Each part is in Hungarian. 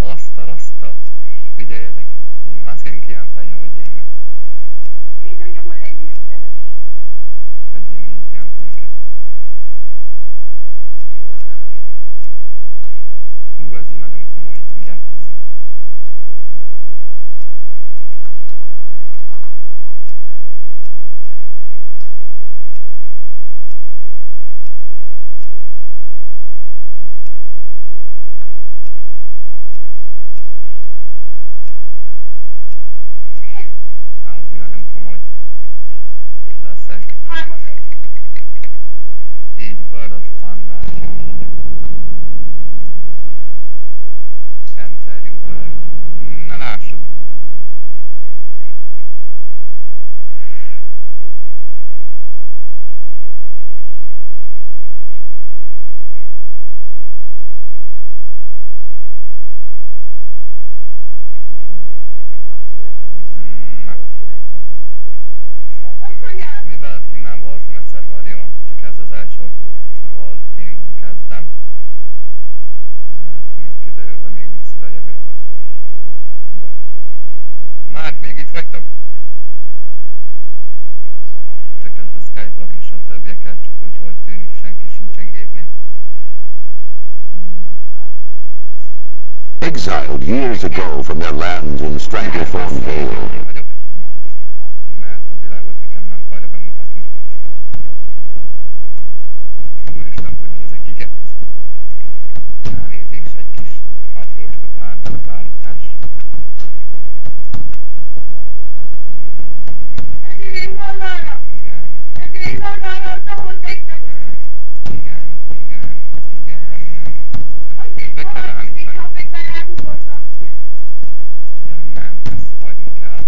Azt a. Figyeljetek. Mászkálunk ilyen fejha, vagy ilyennek. Vagy így ilyen fejeket. Hú, ez így nagyon komoly gec. Nagyon komoly leszek. Így, World of Panda, így. Enter you world. Na lássuk. Mivel én már voltam egyszer Warrior, csak ez az első rollként kezdem. Hát még kiderül, hogy még viccül a jövő. Márk, még itt vagytok? Csak közben Skype-olok is a többiekkel, csak úgy, hogy tűnik, senki sincsen gépnél. Exiled years ago from their lands in Stranglethorn Vale. Mert a világot nekem nem akarja bemutatni. Úristen, hogy nézek ki? Elnézés, egy kis aprócska pártalapállítás. Igen. Be kell állítani. Ja nem, ezt hagyni kell.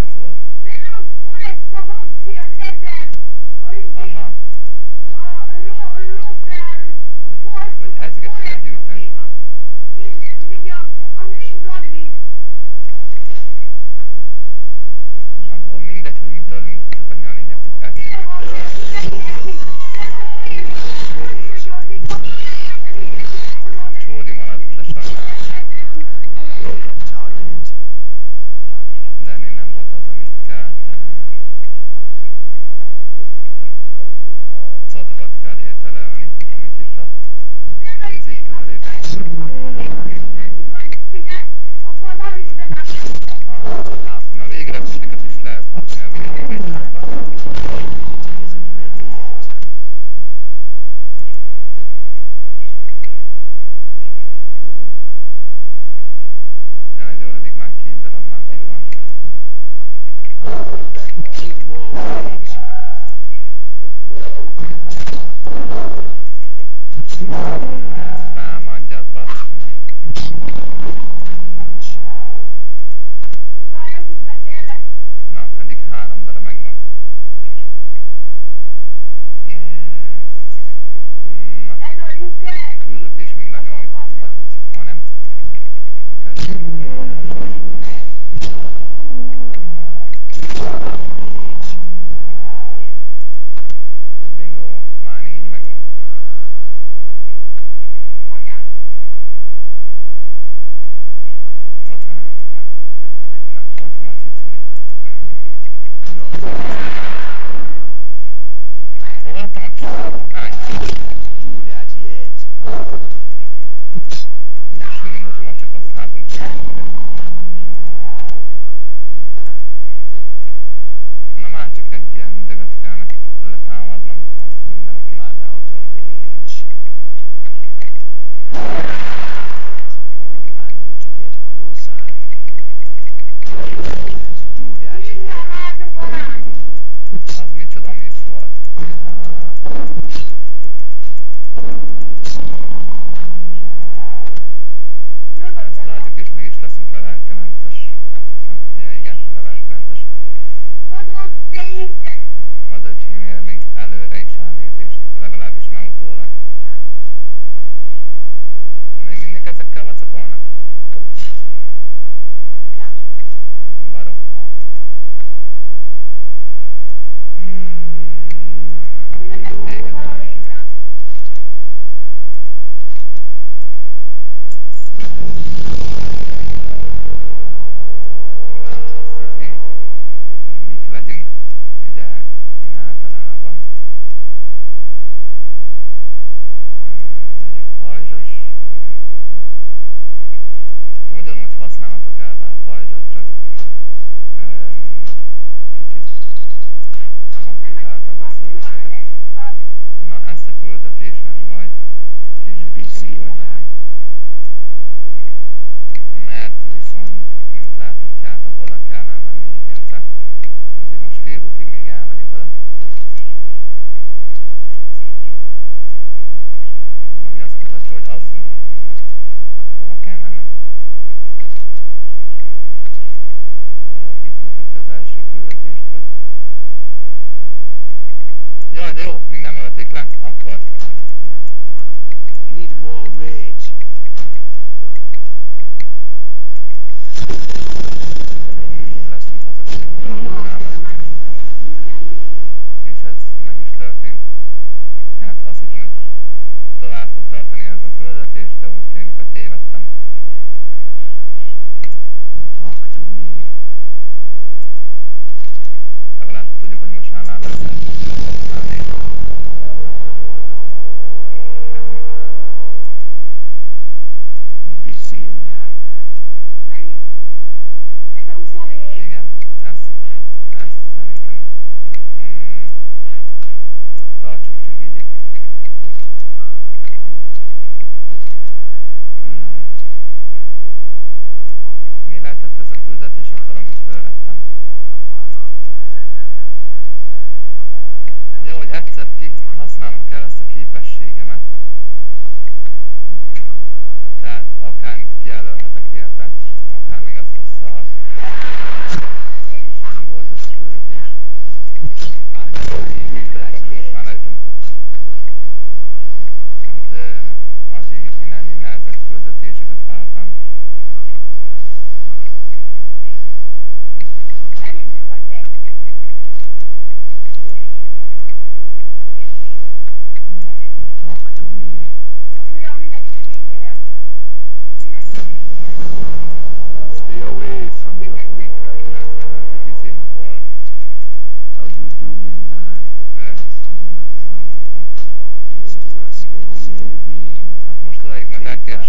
ez volt. Aha. Hogy ezeket kell gyűjteni. Akkor mindegy, hogy mit adunk, csak annyi a lényeg, hogy ezt. Csóri marad, de sajnálom. De ennél nem volt az, amit kell, tehát... Cotokat kell értelelni, amik itt a vízik közelében. Aha. Na végre puslikat is lehet hallani a végigvételben. Jaj, de elég már 2 darab már itt van. Ezt támadjad, bassza meg. Na, eddig 3 darab megvan. Yes. Na, küldetés még lenyomjuk, ha tetszik. Ha nem, akár... Bingo! Már 4 megvan. Ott van. Ott van a ciculi. Hova a tancs? Állj! Semmi most már csak azt hátunk kell. Na már csak egy ilyen dögöt kell meg letámadnom, az minden oké. Az micsoda mész volt. Ezt leadjuk és meg is leszünk level 9-es. Azt hiszem, ja igen, level 9-es. Az öcsém ér még előre is elnézést, legalábbis már utólag. Még mindig ezekkel vacakolnak? Baró. Akkor téged van. Hogy mik legyünk, ugye én általában legyek pajzsos, ugyanúgy használhatok el bár pajzsot, csak kicsit komplikáltabb lesz az esetek. Na, ezt a küldetést meg majd később is fogjuk megadni. Mert viszont, mint láthatjátok, oda kell elmenni érte. Azért most fél útig még elmegyünk oda. Ami azt mutatja, hogy az... hova kell mennem? Itt mutatja az első küldetést, hogy... Jaj, de jó, még nem ölték le, akkor... Need more rage. Leszünk hazatérni programra. És ez meg is történt. Hát azt hittem, hogy tovább fog tartani ez a küldetés, de úgy tűnik, hogy tévedtem. Talk to me. Legalább tudjuk, hogy most már lábát használni. Be seeing ya. Igen, ezt szerintem tartsuk csak így itt. Mi lehetett ez a küldetés akkor, amit fölvettem? Jó, hogy egyszer használnom kell ezt a képességemet. Tehát akármit kijelölhetek érte, akár még ezt a szart. hol? How you doing, man? It's too expensive. hát most odáig mentek kell